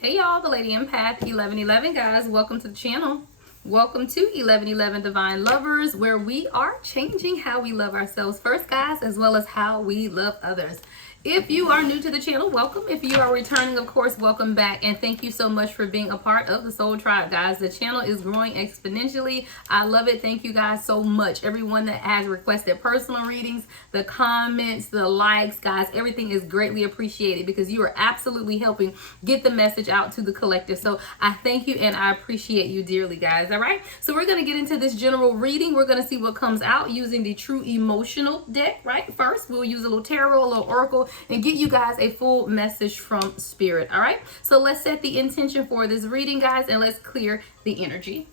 Hey y'all, the Lady Empath 1111 guys, welcome to the channel. Welcome to 1111 Divine Lovers, where we are changing how we love ourselves first, guys, as well as how we love others. If you are new to the channel, welcome. If you are returning, of course, welcome back. And thank you so much for being a part of the Soul Tribe, guys. The channel is growing exponentially. I love it. Thank you guys so much. Everyone that has requested personal readings, the comments, the likes, guys, everything is greatly appreciated because you are absolutely helping get the message out to the collective. So I thank you and I appreciate you dearly, guys. All right. So we're going to get into this general reading. We're going to see what comes out using the True Emotional deck, right? First, we'll use a little tarot, a little oracle, and get you guys a full message from Spirit. All right, so let's set the intention for this reading, guys, and let's clear the energy.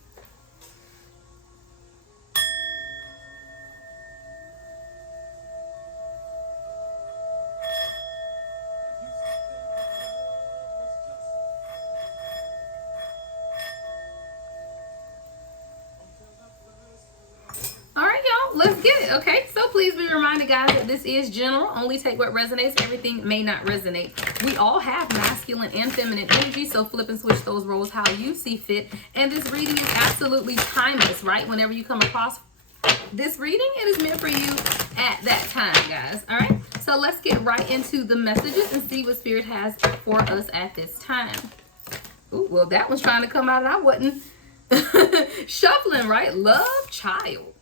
All right, y'all, let's get it. Okay, so please be reminded, guys, that this is general. Only take what resonates. Everything may not resonate. We all have masculine and feminine energy, so flip and switch those roles how you see fit. And this reading is absolutely timeless, right? Whenever you come across this reading, it is meant for you at that time, guys. All right, so let's get right into the messages and see what Spirit has for us at this time. Ooh, well, that one's trying to come out and I wasn't. Shuffling, right? Love child.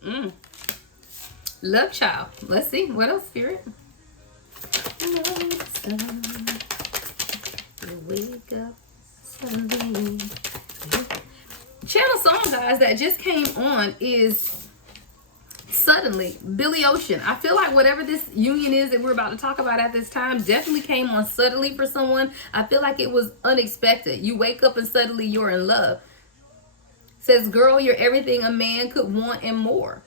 Love child. Let's see. What else, Spirit? Wake up suddenly. Channel song, guys, that just came on is Suddenly, Billy Ocean. I feel like whatever this union is that we're about to talk about at this time definitely came on suddenly for someone. I feel like it was unexpected. You wake up and suddenly you're in love. Says, girl, you're everything a man could want and more.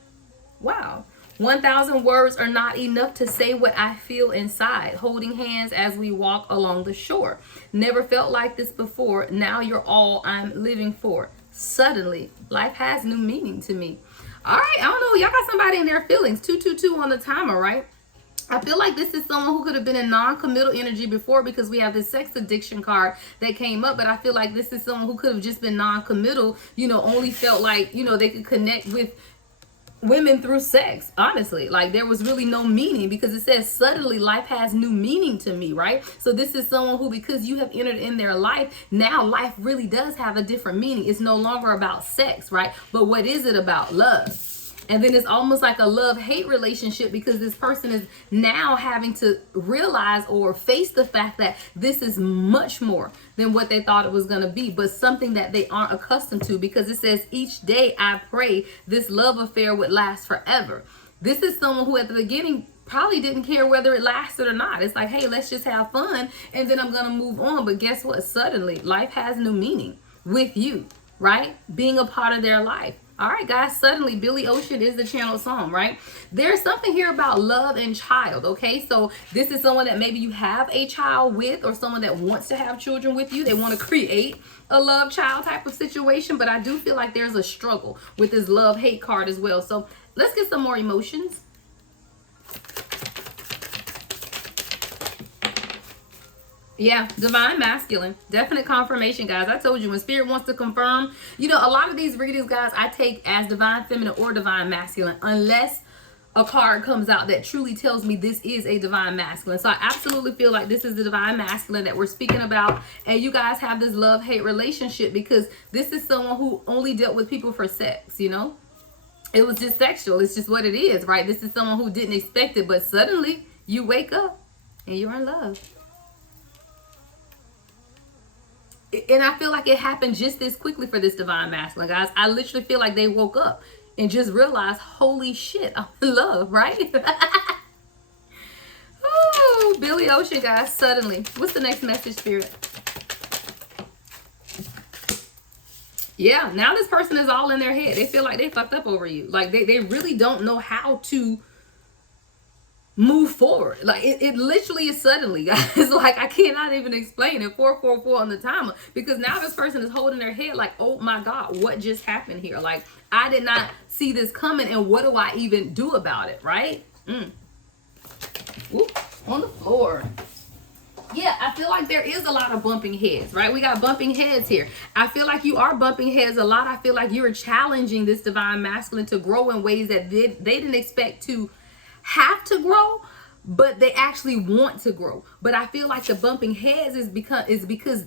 Wow. 1,000 words are not enough to say what I feel inside. Holding hands as we walk along the shore. Never felt like this before. Now you're all I'm living for. Suddenly, life has new meaning to me. All right, I don't know. Y'all got somebody in their feelings. 222 on the timer, right? I feel like this is someone who could have been in non-committal energy before because we have this sex addiction card that came up. But I feel like this is someone who could have just been non-committal, you know, only felt like, you know, they could connect with women through sex. Honestly, like there was really no meaning because it says suddenly life has new meaning to me, right? So this is someone who, because you have entered in their life, now life really does have a different meaning. It's no longer about sex, right? But what is it about? Love. And then it's almost like a love-hate relationship because this person is now having to realize or face the fact that this is much more than what they thought it was going to be, but something that they aren't accustomed to because it says each day I pray this love affair would last forever. This is someone who at the beginning probably didn't care whether it lasted or not. It's like, hey, let's just have fun and then I'm going to move on. But guess what? Suddenly life has new meaning with you, right? Being a part of their life. All right, guys, suddenly Billy Ocean is the channel song, right? There's something here about love and child, okay? So this is someone that maybe you have a child with or someone that wants to have children with you. They want to create a love child type of situation, but I do feel like there's a struggle with this love-hate card as well. So let's get some more emotions. Yeah, divine masculine. Definite confirmation, guys. I told you when Spirit wants to confirm, you know, a lot of these readings, guys, I take as divine feminine or divine masculine unless a card comes out that truly tells me this is a divine masculine. So I absolutely feel like this is the divine masculine that we're speaking about. And you guys have this love-hate relationship because this is someone who only dealt with people for sex, you know? It was just sexual. It's just what it is, right? This is someone who didn't expect it, but suddenly you wake up and you're in love. And I feel like it happened just this quickly for this divine masculine, guys. I literally feel like they woke up and just realized, holy shit, I'm in love, right? Oh, Billy Ocean, guys, suddenly. What's the next message, Spirit? Yeah, now this person is all in their head. They feel like they fucked up over you. Like they really don't know how to move forward. Like it literally is suddenly, guys. Like I cannot even explain it. 444 on the timer because now this person is holding their head like, oh my God, what just happened here? Like I did not see this coming and what do I even do about it, right? Whoop, on the floor. Yeah, I feel like there is a lot of bumping heads, right? We got bumping heads here. I feel like you are bumping heads a lot. I feel like you're challenging this divine masculine to grow in ways that they didn't expect to have to grow, but they actually want to grow. But I feel like the bumping heads is because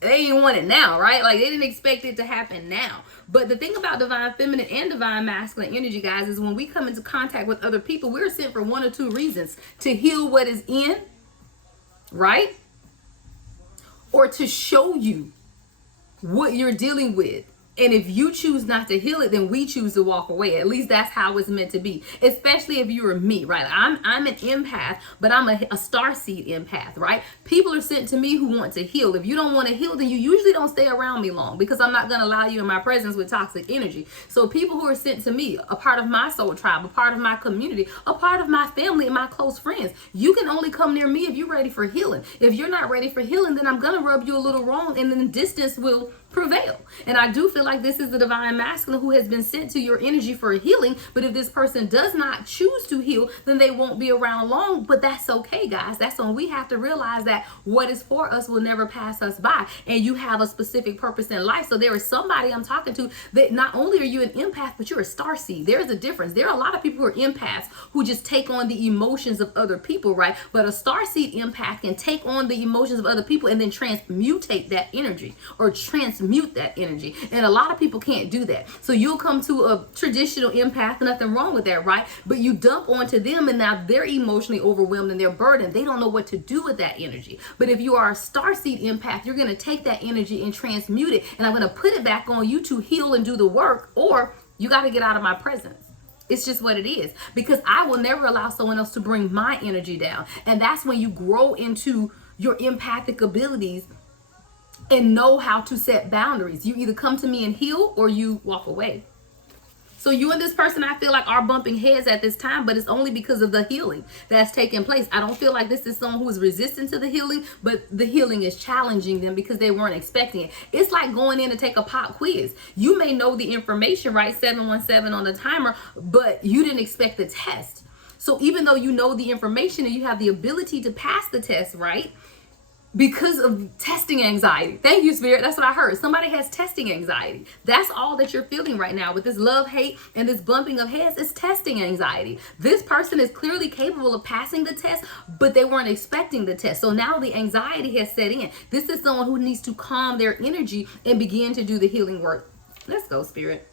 they didn't want it now, right? Like they didn't expect it to happen now. But the thing about divine feminine and divine masculine energy, guys, is when we come into contact with other people, we're sent for one or two reasons: to heal what is in, right? Or to show you what you're dealing with. And if you choose not to heal it, then we choose to walk away. At least that's how it's meant to be. Especially if you are me, right? I'm an empath, but I'm a starseed empath, right? People are sent to me who want to heal. If you don't want to heal, then you usually don't stay around me long, because I'm not going to allow you in my presence with toxic energy. So people who are sent to me, a part of my soul tribe, a part of my community, a part of my family and my close friends, you can only come near me if you're ready for healing. If you're not ready for healing, then I'm going to rub you a little wrong, and then distance will prevail. And I do feel like this is the divine masculine who has been sent to your energy for healing. But if this person does not choose to heal, then they won't be around long. But that's okay, guys. That's when we have to realize that what is for us will never pass us by. And you have a specific purpose in life. So there is somebody I'm talking to that not only are you an empath, but you're a starseed. There's a difference. There are a lot of people who are empaths who just take on the emotions of other people, right? But a starseed empath can take on the emotions of other people and then transmutate that energy, or transmute that energy. And a lot of people can't do that. So you'll come to a traditional empath, nothing wrong with that, right? But you dump onto them, and now they're emotionally overwhelmed and they're burdened. They don't know what to do with that energy. But if you are a starseed empath, you're going to take that energy and transmute it, and I'm going to put it back on you to heal and do the work, or you got to get out of my presence. It's just what it is, because I will never allow someone else to bring my energy down. And that's when you grow into your empathic abilities and know how to set boundaries. You either come to me and heal, or you walk away. So you and this person, I feel like, are bumping heads at this time, but it's only because of the healing that's taking place. I don't feel like this is someone who is resistant to the healing, but the healing is challenging them because they weren't expecting it. It's like going in to take a pop quiz. You may know the information, right? 717 on the timer, but you didn't expect the test. So even though you know the information and you have the ability to pass the test, right? Because of testing anxiety. Thank you, Spirit. That's what I heard. Somebody has testing anxiety. That's all that you're feeling right now with this love, hate, and this bumping of heads. It's testing anxiety. This person is clearly capable of passing the test, but they weren't expecting the test. So now the anxiety has set in. This is someone who needs to calm their energy and begin to do the healing work. Let's go, Spirit.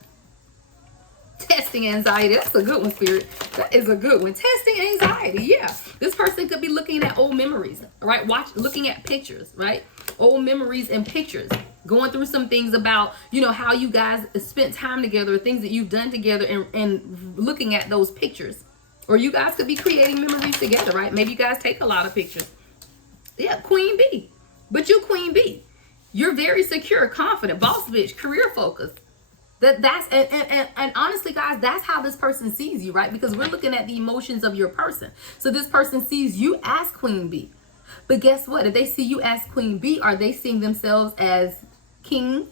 Testing anxiety. That's a good one, Spirit. That is a good one. Testing anxiety. Yeah. This person could be looking at old memories, right? Looking at pictures, right? Old memories and pictures. Going through some things about, how you guys spent time together, or things that you've done together, and looking at those pictures. Or you guys could be creating memories together, right? Maybe you guys take a lot of pictures. Yeah, Queen Bee. But you Queen Bee. You're very secure, confident, boss bitch, career focused. And honestly, guys, that's how this person sees you, right? Because we're looking at the emotions of your person. So this person sees you as Queen Bee. But guess what? If they see you as Queen Bee, are they seeing themselves as King?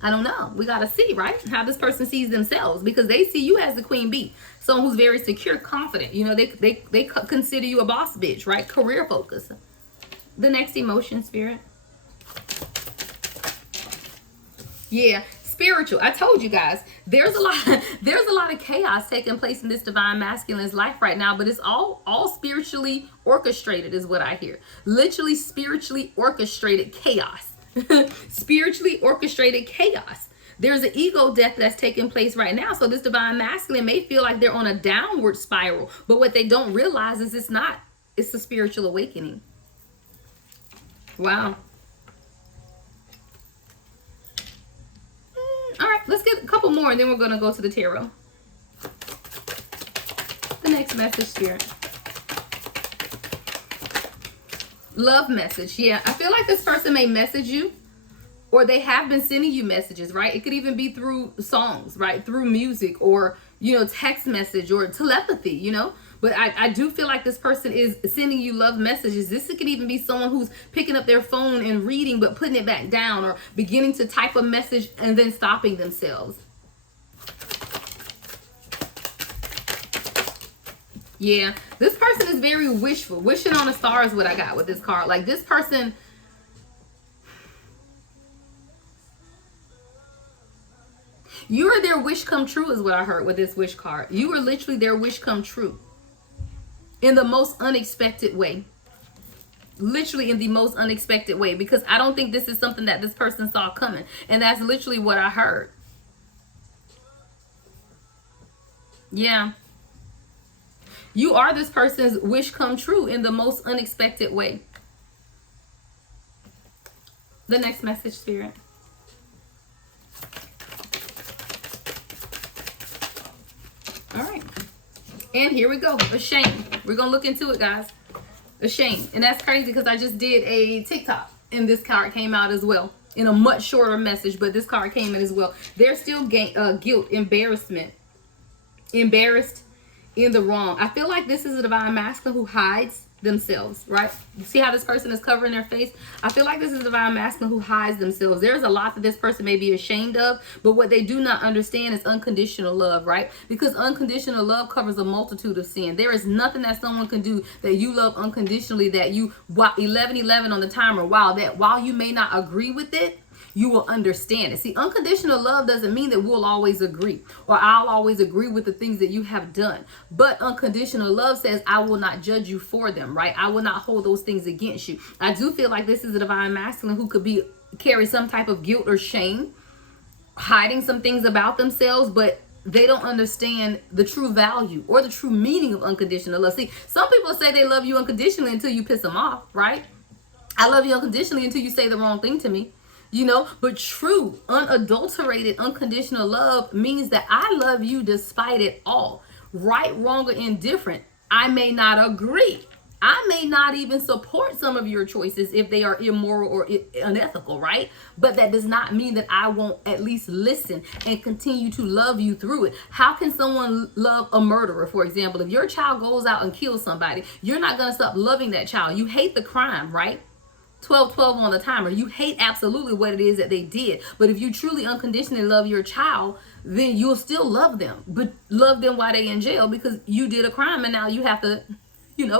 I don't know. We got to see, right? How this person sees themselves, because they see you as the Queen Bee. Someone who's very secure, confident. They consider you a boss bitch, right? Career focus. The next emotion, Spirit. Yeah. Spiritual. I told you guys, there's a lot of chaos taking place in this divine masculine's life right now, but it's all spiritually orchestrated is what I hear. Literally spiritually orchestrated chaos. Spiritually orchestrated chaos. There's an ego death that's taking place right now. So this divine masculine may feel like they're on a downward spiral, but what they don't realize is it's not. It's a spiritual awakening. Wow. All right, let's get a couple more, and then we're going to go to the tarot. The next message, Spirit. Love message. Yeah, I feel like this person may message you, or they have been sending you messages, right? It could even be through songs, right? Through music, or, text message, or telepathy, But I do feel like this person is sending you love messages. This could even be someone who's picking up their phone and reading, but putting it back down, or beginning to type a message and then stopping themselves. Yeah, this person is very wishful. Wishing on a star is what I got with this card. Like, this person, you are their wish come true is what I heard with this wish card. You are literally their wish come true in the most unexpected way. Literally in the most unexpected way, because I don't think this is something that this person saw coming. And that's literally what I heard. Yeah. You are this person's wish come true in the most unexpected way. The next message, Spirit. All right. And here we go. A shame. We're going to look into it, guys. A shame. And that's crazy because I just did a TikTok and this card came out as well in a much shorter message, but this card came in as well. There's still guilt, embarrassment, embarrassed in the wrong. I feel like this is a divine masculine who hides themselves, right? You see how this person is covering their face? I feel like this is a divine masculine who hides themselves. There's a lot that this person may be ashamed of, but what they do not understand is unconditional love, right? Because unconditional love covers a multitude of sin. There is nothing that someone can do that you love unconditionally, that you, 11:11 on the timer, while you may not agree with it, you will understand it. See, unconditional love doesn't mean that we'll always agree or I'll always agree with the things that you have done. But unconditional love says, I will not judge you for them, right? I will not hold those things against you. I do feel like this is a divine masculine who could carry some type of guilt or shame, hiding some things about themselves, but they don't understand the true value or the true meaning of unconditional love. See, some people say they love you unconditionally until you piss them off, right? I love you unconditionally until you say the wrong thing to me. You know, but true, unadulterated, unconditional love means that I love you despite it all. Right, wrong, or indifferent. I may not agree. I may not even support some of your choices if they are immoral or unethical, right? But that does not mean that I won't at least listen and continue to love you through it. How can someone love a murderer, for example? If your child goes out and kills somebody, you're not going to stop loving that child. You hate the crime, right? 12-12 on the timer. You hate absolutely what it is that they did. But if you truly unconditionally love your child, then you'll still love them. But love them while they're in jail because you did a crime and now you have to,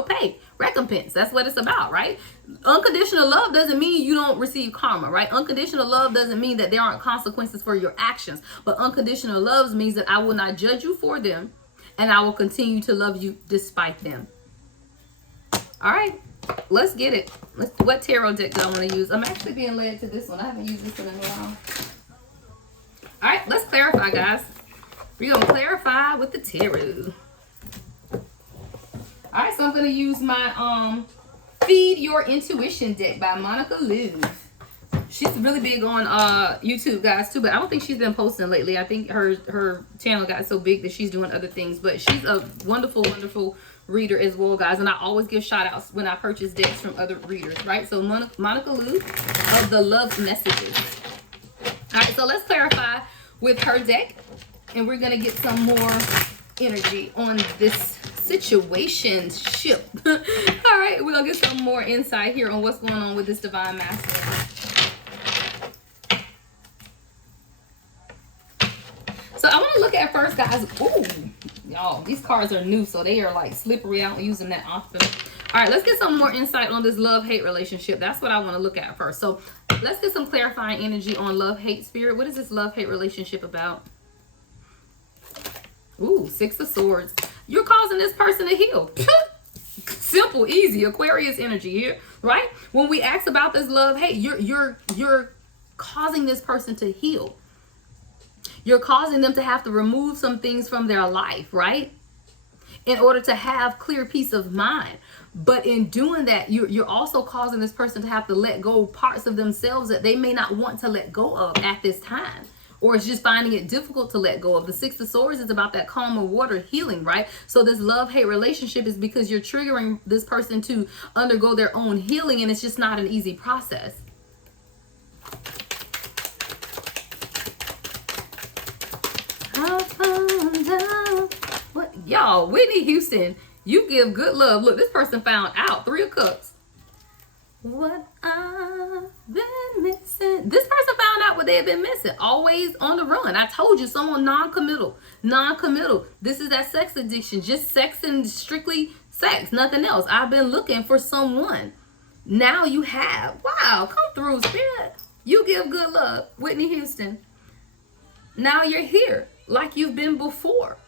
pay recompense. That's what it's about, right? Unconditional love doesn't mean you don't receive karma, right? Unconditional love doesn't mean that there aren't consequences for your actions. But unconditional love means that I will not judge you for them and I will continue to love you despite them. All right. Let's get it. What tarot deck do I want to use? I'm actually being led to this one. I haven't used this one in a while. All right, let's clarify, guys. We're going to clarify with the tarot. All right, so I'm going to use my Feed Your Intuition deck by Monica Luz. She's really big on YouTube, guys, too, but I don't think she's been posting lately. I think her channel got so big that she's doing other things, but she's a wonderful, wonderful reader as well, guys, and I always give shout outs when I purchase decks from other readers, right? So Monica Luz of the Love Messages. All right, so let's clarify with her deck, and we're gonna get some more energy on this situationship. All right, we're gonna get some more insight here on what's going on with this divine masculine. So I want to look at first, guys. Ooh, y'all, these cards are new, so they are like slippery. I don't use them that often. All right, let's get some more insight on this love-hate relationship. That's what I want to look at first. So let's get some clarifying energy on love-hate, Spirit. What is this love-hate relationship about? Ooh, Six of Swords. You're causing this person to heal. Simple, easy, Aquarius energy here, right? When we ask about this love-hate, you're causing this person to heal. You're causing them to have to remove some things from their life, right? In order to have clear peace of mind. But in doing that, you're also causing this person to have to let go of parts of themselves that they may not want to let go of at this time. Or it's just finding it difficult to let go of. The Six of Swords is about that calm water healing, right? So this love-hate relationship is because you're triggering this person to undergo their own healing, and it's just not an easy process. What, y'all? Whitney Houston, you give good love. Look, this person found out. 3 of Cups. What I've been missing. This person found out what may have been missing. Always on the run. I told you, someone non-committal. Non-committal. This is that sex addiction. Just sex and strictly sex. Nothing else. I've been looking for someone. Now you have. Wow. Come through, Spirit. You give good love. Whitney Houston. Now you're here like you've been before.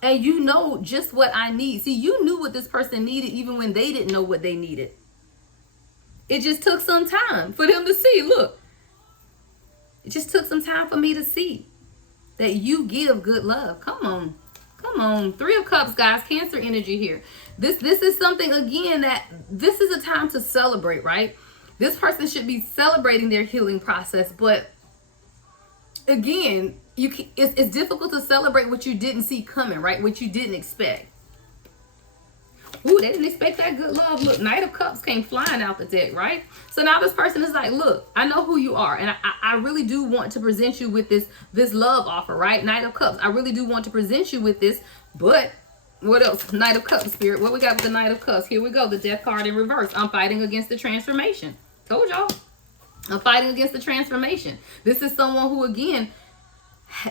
And you know just what I need. See, you knew what this person needed even when they didn't know what they needed. It just took some time for them to see. Look, it just took some time for me to see that you give good love. Come on. Come on. 3 of Cups, guys. Cancer energy here. This is something, again, that this is a time to celebrate, right? This person should be celebrating their healing process. But again, it's difficult to celebrate what you didn't see coming, right? What you didn't expect. Ooh, they didn't expect that good love. Look, Knight of Cups came flying out the deck, right? So now this person is like, look, I know who you are. And I really do want to present you with this love offer, right? Knight of Cups. I really do want to present you with this. But what else? Knight of Cups, Spirit. What we got with the Knight of Cups? Here we go. The Death card in reverse. I'm fighting against the transformation. Told y'all. I'm fighting against the transformation. This is someone who, again,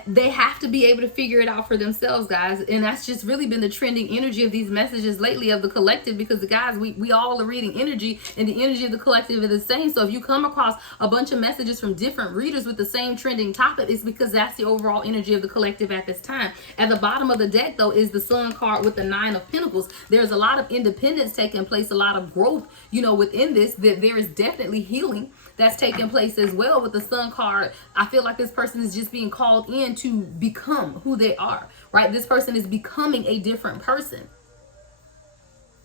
they have to be able to figure it out for themselves, guys. And that's just really been the trending energy of these messages lately of the collective, because the guys, we all are reading energy, and the energy of the collective is the same. So if you come across a bunch of messages from different readers with the same trending topic, it's because that's the overall energy of the collective at this time. At the bottom of the deck, though, is the Sun card with the 9 of Pentacles. There's a lot of independence taking place, a lot of growth, you know, within this. That there is definitely healing that's taking place as well with the Sun card. I feel like this person is just being called in to become who they are, right? This person is becoming a different person,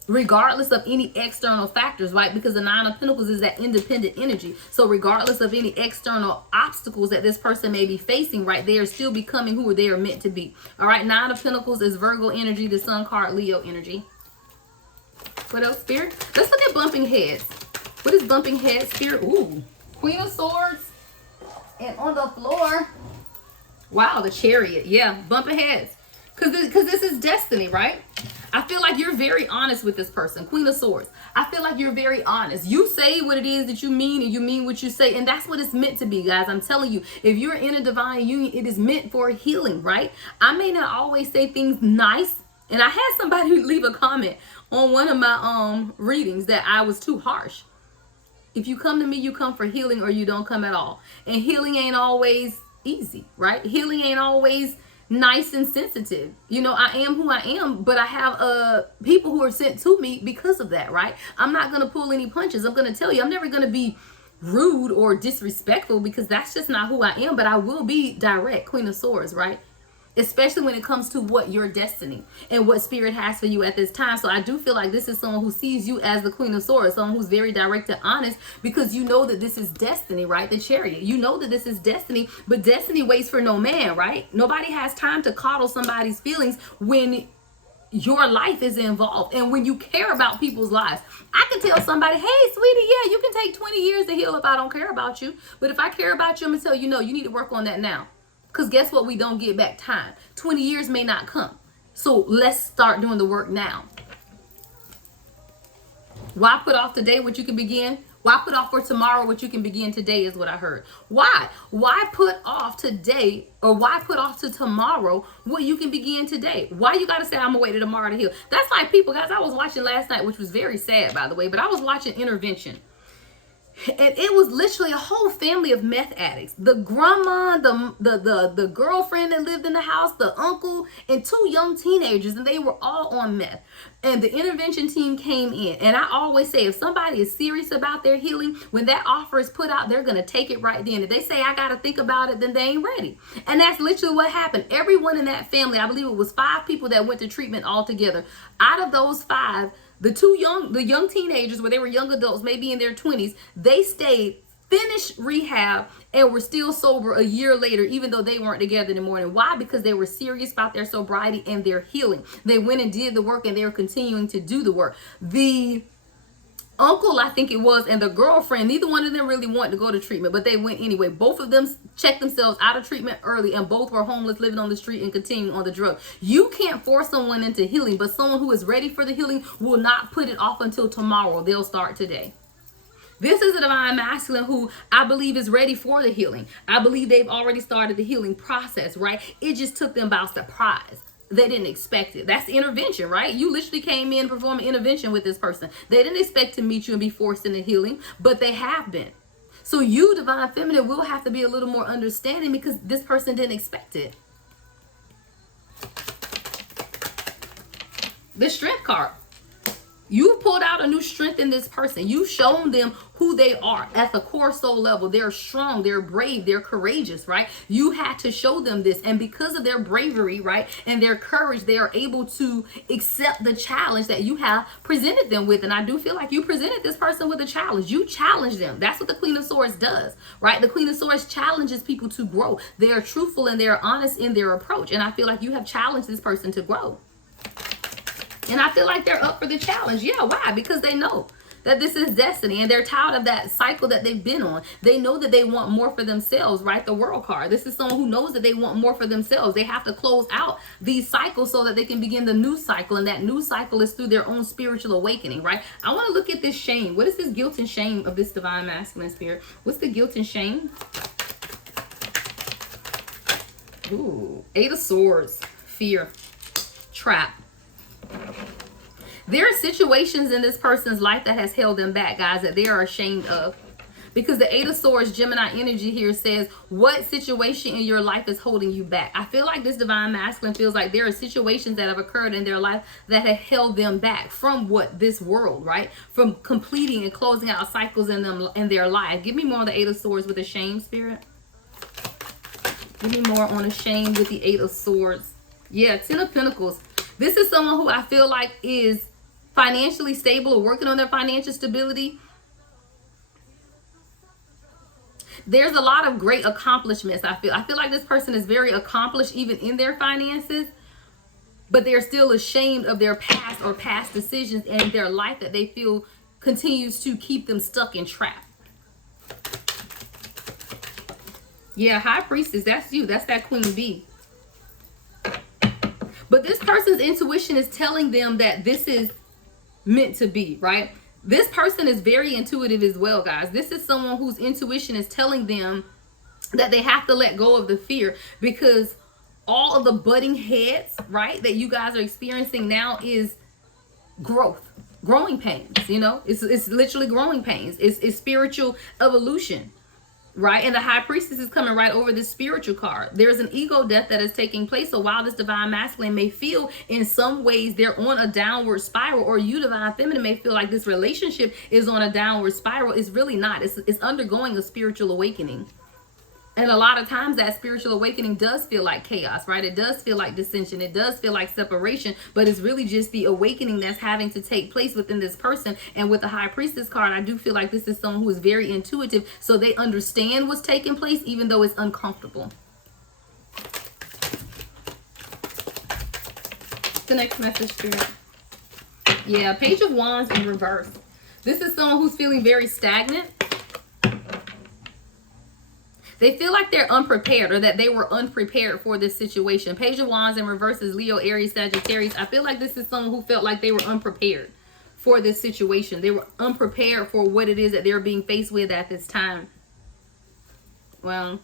regardless of any external factors, right? Because the 9 of Pentacles is that independent energy. So regardless of any external obstacles that this person may be facing, right, they are still becoming who they are meant to be. All right, 9 of Pentacles is Virgo energy, the Sun card, Leo energy. What else, Spirit? Let's look at bumping heads. What is bumping heads, Spirit? Ooh, Queen of Swords. And on the floor, wow, the Chariot. Yeah, bumping heads. Because this is destiny, right? I feel like you're very honest with this person. Queen of Swords. I feel like you're very honest. You say what it is that you mean, and you mean what you say. And that's what it's meant to be, guys. I'm telling you, if you're in a divine union, it is meant for healing, right? I may not always say things nice. And I had somebody leave a comment on one of my readings that I was too harsh. If you come to me, you come for healing, or you don't come at all. And healing ain't always easy, right? Healing ain't always nice and sensitive. You know, I am who I am, but I have people who are sent to me because of that, right? I'm not going to pull any punches. I'm going to tell you, I'm never going to be rude or disrespectful, because that's just not who I am, but I will be direct. Queen of Swords, right? Especially when it comes to what your destiny and what Spirit has for you at this time. So I do feel like this is someone who sees you as the Queen of Swords, someone who's very direct and honest, because you know that this is destiny, right? The Chariot. You know that this is destiny, but destiny waits for no man, right? Nobody has time to coddle somebody's feelings when your life is involved and when you care about people's lives. I can tell somebody, hey, sweetie, yeah, you can take 20 years to heal if I don't care about you. But if I care about you, I'm going to tell you, no, you need to work on that now. Because guess what? We don't get back time. 20 years may not come. So let's start doing the work now. Why put off today what you can begin? Why put off for tomorrow what you can begin today is what I heard. Why? Why put off today, or why put off to tomorrow what you can begin today? Why you got to say, I'm going to wait till tomorrow to heal? That's like people, guys, I was watching last night, which was very sad, by the way, but I was watching Intervention. And it was literally a whole family of meth addicts. The grandma, the girlfriend that lived in the house, the uncle, and 2 young teenagers, and they were all on meth. And the intervention team came in. And I always say, if somebody is serious about their healing, when that offer is put out, they're going to take it right then. If they say, I got to think about it, then they ain't ready. And that's literally what happened. Everyone in that family, I believe it was 5 people that went to treatment altogether. Out of those 5, the young teenagers, where they were young adults, maybe in their 20s, they stayed, finished rehab, and were still sober a year later, even though they weren't together anymore. And why? Because they were serious about their sobriety and their healing. They went and did the work, and they were continuing to do the work. The uncle, I think it was, and the girlfriend, neither one of them really wanted to go to treatment, but they went anyway. Both of them checked themselves out of treatment early, and both were homeless, living on the street, and continuing on the drug. You can't force someone into healing, but someone who is ready for the healing will not put it off until tomorrow. They'll start today. This is a divine masculine who I believe is ready for the healing. I believe they've already started the healing process, right? It just took them by surprise. They didn't expect it. That's intervention, right? You literally came in performing intervention with this person. They didn't expect to meet you and be forced into healing, but they have been. So you, divine feminine, will have to be a little more understanding because this person didn't expect it. The strength card. You've pulled out a new strength in this person. You've shown them who they are at the core soul level. They're strong, they're brave, they're courageous, right? You had to show them this. And because of their bravery, right, and their courage, they are able to accept the challenge that you have presented them with. And I do feel like you presented this person with a challenge. You challenged them. That's what the Queen of Swords does, right? The Queen of Swords challenges people to grow. They are truthful and they're honest in their approach. And I feel like you have challenged this person to grow. And I feel like they're up for the challenge. Yeah, why? Because they know that this is destiny and they're tired of that cycle that they've been on. They know that they want more for themselves, right? The World card. This is someone who knows that they want more for themselves. They have to close out these cycles so that they can begin the new cycle. And that new cycle is through their own spiritual awakening, right? I want to look at this shame. What is this guilt and shame of this divine masculine spirit? What's the guilt and shame? Ooh, 8 of Swords. Fear. Trap. There are situations in this person's life that has held them back, guys, that they are ashamed of. Because the 8 of Swords, Gemini energy here says, what situation in your life is holding you back? I feel like this divine masculine feels like there are situations that have occurred in their life that have held them back from what? This world, right? From completing and closing out cycles in their life. Give me more on the 8 of Swords with the shame spirit. Give me more on the shame with the 8 of Swords. Yeah, 10 of Pentacles. This is someone who I feel like is financially stable or working on their financial stability. There's a lot of great accomplishments. I feel like this person is very accomplished even in their finances, but they're still ashamed of their past or past decisions and their life that they feel continues to keep them stuck and trapped. Yeah, High Priestess, that's you. That's that Queen Bee. But this person's intuition is telling them that this is meant to be, right? This person is very intuitive as well, guys. This is someone whose intuition is telling them that they have to let go of the fear because all of the butting heads, right, that you guys are experiencing now is growing pains, you know? It's literally growing pains. It's spiritual evolution. Right? And the High Priestess is coming right over this spiritual card. There's an ego death that is taking place. So while this divine masculine may feel in some ways they're on a downward spiral, or you divine feminine may feel like this relationship is on a downward spiral, it's really not. It's undergoing a spiritual awakening. And a lot of times that spiritual awakening does feel like chaos, right? It does feel like dissension. It does feel like separation, but it's really just the awakening that's having to take place within this person. And with the High Priestess card, I do feel like this is someone who is very intuitive. So they understand what's taking place, even though it's uncomfortable. The next message, Spirit. Yeah, Page of Wands in reverse. This is someone who's feeling very stagnant. They feel like they're unprepared or that they were unprepared for this situation. Page of Wands in reverse is Leo, Aries, Sagittarius. I feel like this is someone who felt like they were unprepared for this situation. They were unprepared for what it is that they're being faced with at this time. Well,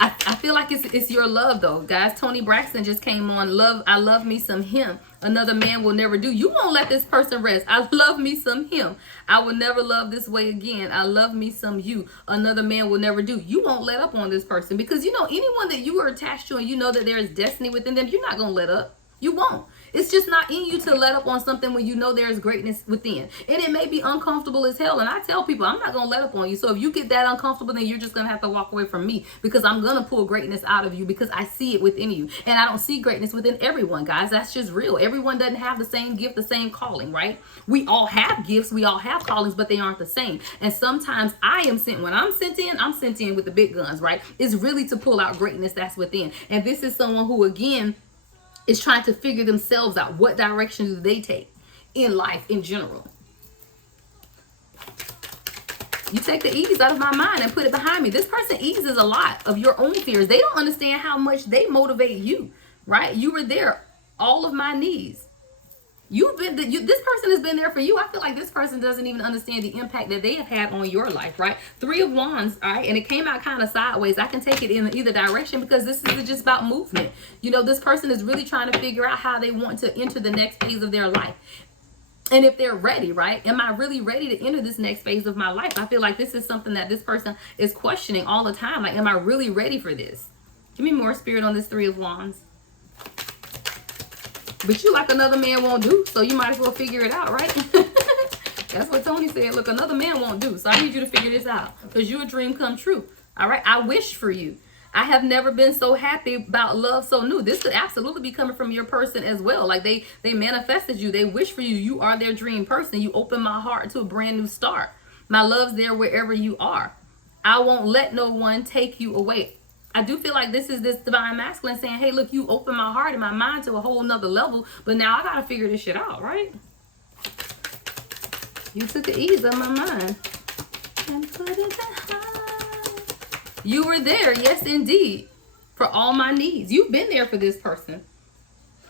I feel like it's your love though, guys. Tony Braxton just came on. I love me some him. Another man will never do. You won't let this person rest. I love me some him. I will never love this way again. I love me some you. Another man will never do. You won't let up on this person because you know anyone that you are attached to and you know that there is destiny within them, you're not going to let up. You won't. It's just not in you to let up on something when you know there's greatness within. And it may be uncomfortable as hell. And I tell people, I'm not going to let up on you. So if you get that uncomfortable, then you're just going to have to walk away from me because I'm going to pull greatness out of you because I see it within you. And I don't see greatness within everyone, guys. That's just real. Everyone doesn't have the same gift, the same calling, right? We all have gifts. We all have callings, but they aren't the same. And sometimes when I'm sent in with the big guns, right? It's really to pull out greatness that's within. And this is someone who, again, is trying to figure themselves out. What direction do they take in life in general? You take the ease out of my mind and put it behind me. This person eases a lot of your own fears. They don't understand how much they motivate you, right? You were there, all of my needs. This person has been there for you. I feel like this person doesn't even understand the impact that they have had on your life, right? 3 of Wands, all right? And it came out kind of sideways. I can take it in either direction because this is just about movement. You know, this person is really trying to figure out how they want to enter the next phase of their life. And if they're ready, right? Am I really ready to enter this next phase of my life? I feel like this is something that this person is questioning all the time. Like, am I really ready for this? Give me more, Spirit, on this 3 of Wands. But you like another man won't do, so you might as well figure it out, right? That's what Tony said. Look, another man won't do, so I need you to figure this out because you're a dream come true, all right? I wish for you. I have never been so happy about love so new. This could absolutely be coming from your person as well. Like they manifested you. They wish for you. You are their dream person. You open my heart to a brand new start. My love's there wherever you are. I won't let no one take you away. I do feel like this is this divine masculine saying, hey, look, you open my heart and my mind to a whole nother level, but now I got to figure this shit out, right? You took the ease of my mind and put it behind. You were there, yes, indeed, for all my needs. You've been there for this person.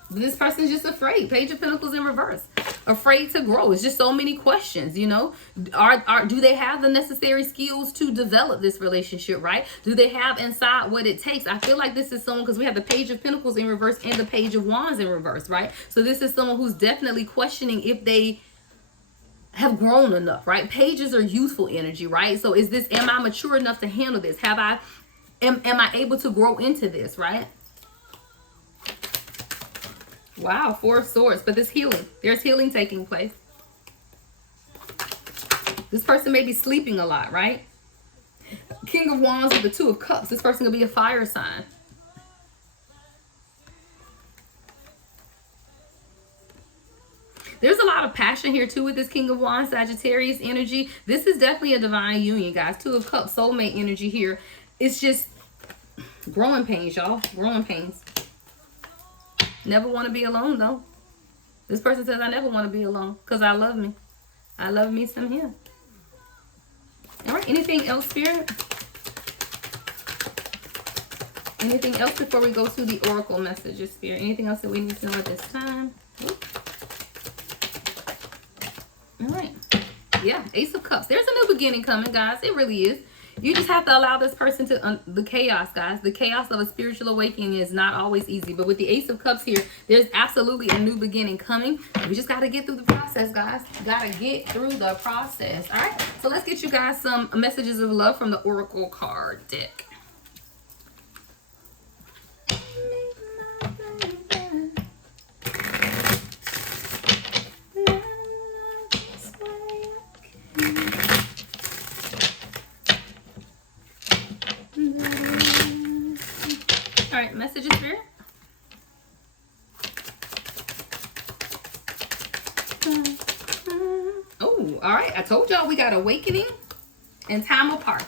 This person's just afraid. Page of Pentacles in reverse. Afraid to grow. It's just so many questions, you know. Do they have the necessary skills to develop this relationship, right? Do they have inside what it takes? I feel like this is someone, because we have the Page of Pentacles in reverse and the Page of Wands in reverse, right? So this is someone who's definitely questioning if they have grown enough, right? Pages are youthful energy, right? So is this, am I mature enough to handle this? Am I able to grow into this, right? Wow, 4 of Swords, but this healing. There's healing taking place. This person may be sleeping a lot, right? King of Wands with the 2 of Cups. This person could be a fire sign. There's a lot of passion here too with this King of Wands, Sagittarius energy. This is definitely a divine union, guys. 2 of Cups, soulmate energy here. It's just growing pains, y'all. Growing pains. Never want to be alone, though. This person says, I never want to be alone because I love me. I love me some him. All right. Anything else, Spirit? Anything else before we go to the Oracle messages, Spirit? Anything else that we need to know at this time? All right. Yeah. Ace of Cups. There's a new beginning coming, guys. It really is. You just have to allow this person to, the chaos, guys. The chaos of a spiritual awakening is not always easy. But with the Ace of Cups here, there's absolutely a new beginning coming. We just got to get through the process, guys. Got to get through the process. All right. So let's get you guys some messages of love from the Oracle card deck. Messages, Spirit. Oh, all right. I told y'all we got awakening and time apart.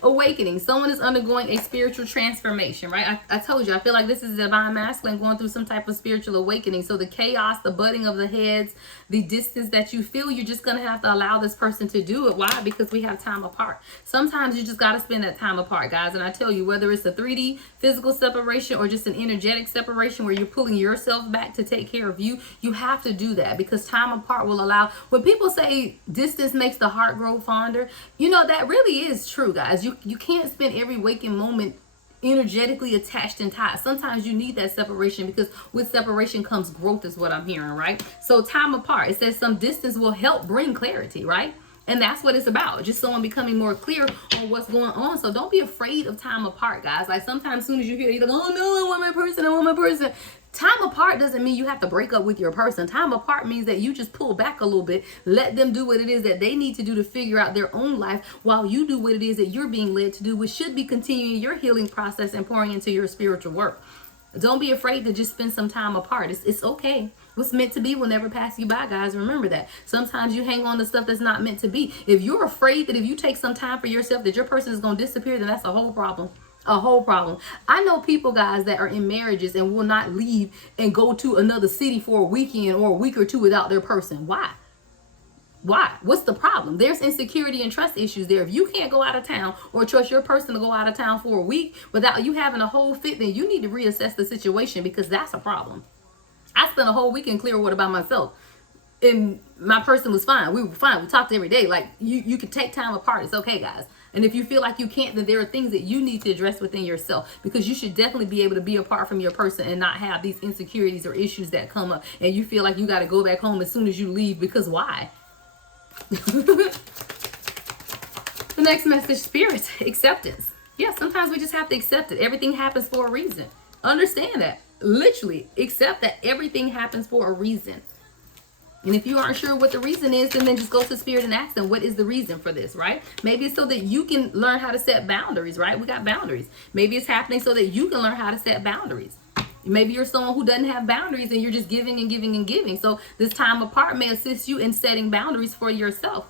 Awakening. Someone is undergoing a spiritual transformation, right? I told you, I feel like this is a divine masculine going through some type of spiritual awakening. So the chaos, the butting of the heads, the distance that you feel, you're just going to have to allow this person to do it. Why? Because we have time apart. Sometimes you just got to spend that time apart, guys. And I tell you, whether it's a 3D physical separation or just an energetic separation where you're pulling yourself back to take care of you, you have to do that because time apart will allow, when people say distance makes the heart grow fonder, you know, that really is true, guys. You can't spend every waking moment energetically attached and tied. Sometimes you need that separation because with separation comes growth is what I'm hearing, right? So time apart, it says some distance will help bring clarity, right? And that's what it's about. Just someone becoming more clear on what's going on. So don't be afraid of time apart, guys. Like sometimes as soon as you hear, you're like, oh no, I want my person, I want my person. Time apart doesn't mean you have to break up with your person. Time apart means that you just pull back a little bit, let them do what it is that they need to do to figure out their own life while you do what it is that you're being led to do, which should be continuing your healing process and pouring into your spiritual work. Don't be afraid to just spend some time apart. It's okay. What's meant to be will never pass you by, guys. Remember that. Sometimes you hang on to stuff that's not meant to be. If you're afraid that if you take some time for yourself that your person is going to disappear, then that's a whole problem. A whole problem. I know people, guys, that are in marriages and will not leave and go to another city for a weekend or a week or two without their person. Why? Why? What's the problem? There's insecurity and trust issues there. If you can't go out of town or trust your person to go out of town for a week without you having a whole fit, then you need to reassess the situation because that's a problem. I spent a whole week in Clearwater by myself. and my person was fine. We were fine. We talked every day. Like, you could take time apart. It's okay, guys. And if you feel like you can't, then there are things that you need to address within yourself, because you should definitely be able to be apart from your person and not have these insecurities or issues that come up and you feel like you got to go back home as soon as you leave, because why? The next message, Spirit, acceptance. Yeah, sometimes we just have to accept it. Everything happens for a reason. Understand that. Literally, accept that everything happens for a reason. And if you aren't sure what the reason is, then just go to Spirit and ask them, what is the reason for this, right? Maybe it's so that you can learn how to set boundaries, right? We got boundaries. Maybe it's happening so that you can learn how to set boundaries. Maybe you're someone who doesn't have boundaries and you're just giving and giving and giving. So this time apart may assist you in setting boundaries for yourself.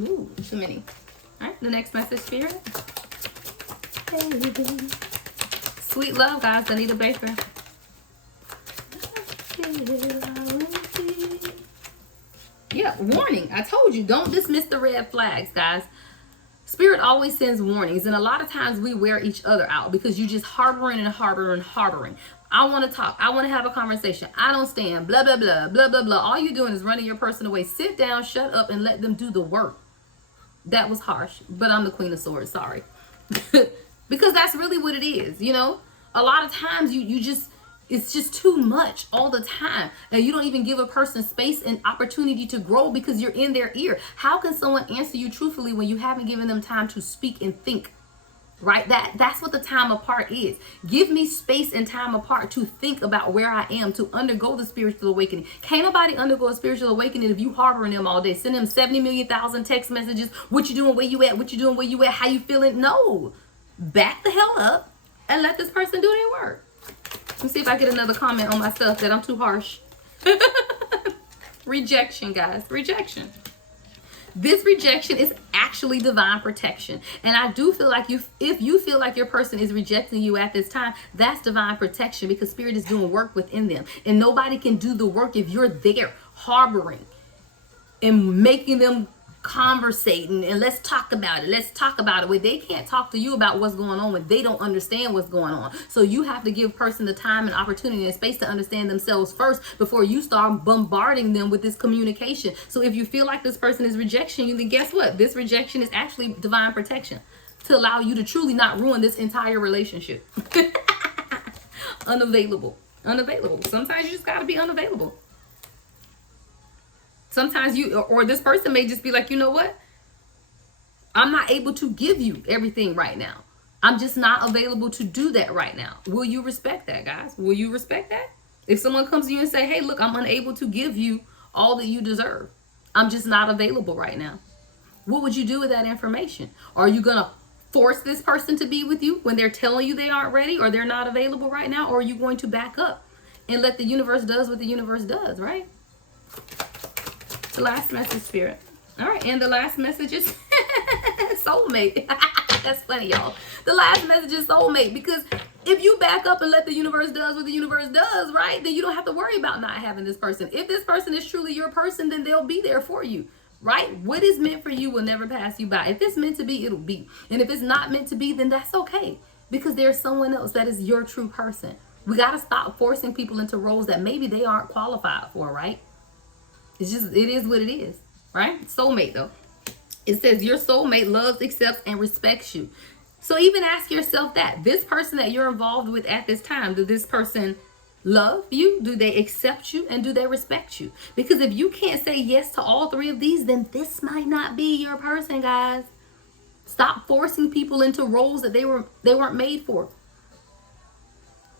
Ooh, too many. All right, the next message, Spirit. Sweet love, guys. Anita Baker. Yeah, warning. I told you, don't dismiss the red flags, guys. Spirit always sends warnings, and a lot of times we wear each other out because you're just harboring and harboring and harboring. I want to talk. I want to have a conversation. I don't stand. Blah, blah, blah, blah, blah, blah. All you're doing is running your person away. Sit down, shut up, and let them do the work. That was harsh, but I'm the Queen of Swords. Sorry. Because that's really what it is, you know? A lot of times you just... it's just too much all the time. And you don't even give a person space and opportunity to grow because you're in their ear. How can someone answer you truthfully when you haven't given them time to speak and think? Right? That's what the time apart is. Give me space and time apart to think about where I am, to undergo the spiritual awakening. Can't nobody undergo a spiritual awakening if you harboring them all day. Send them 70 million thousand text messages. What you doing? Where you at? What you doing? Where you at? How you feeling? No. Back the hell up and let this person do their work. Let me see if I get another comment on my stuff that I'm too harsh. Rejection, guys. Rejection. This rejection is actually divine protection. And I do feel like if you feel like your person is rejecting you at this time, that's divine protection, because Spirit is doing work within them. And nobody can do the work if you're there harboring and making them conversating and let's talk about it. Let's talk about it. Where they can't talk to you about what's going on when they don't understand what's going on. So you have to give person the time and opportunity and space to understand themselves first before you start bombarding them with this communication. So if you feel like this person is rejecting you, then guess what? This rejection is actually divine protection to allow you to truly not ruin this entire relationship. Unavailable. Sometimes you just got to be unavailable. Sometimes you, or this person may just be like, you know what? I'm not able to give you everything right now. I'm just not available to do that right now. Will you respect that, guys? Will you respect that? If someone comes to you and say, hey, look, I'm unable to give you all that you deserve. I'm just not available right now. What would you do with that information? Are you going to force this person to be with you when they're telling you they aren't ready or they're not available right now? Or are you going to back up and let the universe does what the universe does, right? The last message, Spirit. All right, and the last message is soulmate. That's funny, y'all. The last message is soulmate, because if you back up and let the universe does what the universe does, right, then you don't have to worry about not having this person. If this person is truly your person, then they'll be there for you, right? What is meant for you will never pass you by. If it's meant to be, it'll be. And if it's not meant to be, then that's okay, because there's someone else that is your true person. We got to stop forcing people into roles that maybe they aren't qualified for, right? It's just, it is what it is, right? Soulmate, though. It says your soulmate loves, accepts, and respects you. So even ask yourself that. This person that you're involved with at this time, does this person love you? Do they accept you? And do they respect you? Because if you can't say yes to all three of these, then this might not be your person, guys. Stop forcing people into roles that they weren't made for.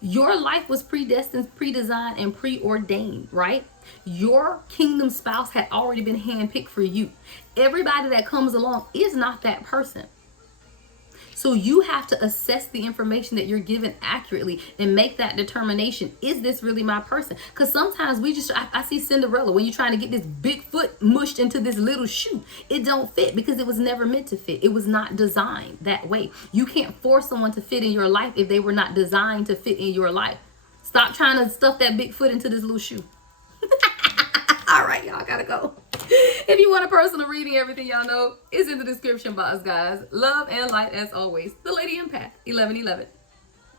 Your life was predestined, pre-designed, and preordained, right? Your kingdom spouse had already been handpicked for you. Everybody that comes along is not that person. So you have to assess the information that you're given accurately and make that determination. Is this really my person? Because sometimes I see Cinderella, when you're trying to get this big foot mushed into this little shoe, it don't fit because it was never meant to fit. It was not designed that way. You can't force someone to fit in your life if they were not designed to fit in your life. Stop trying to stuff that big foot into this little shoe. All right, y'all gotta go. If you want a personal reading, everything y'all know is in the description box, guys. Love and light as always. The Lady Empath, 1111.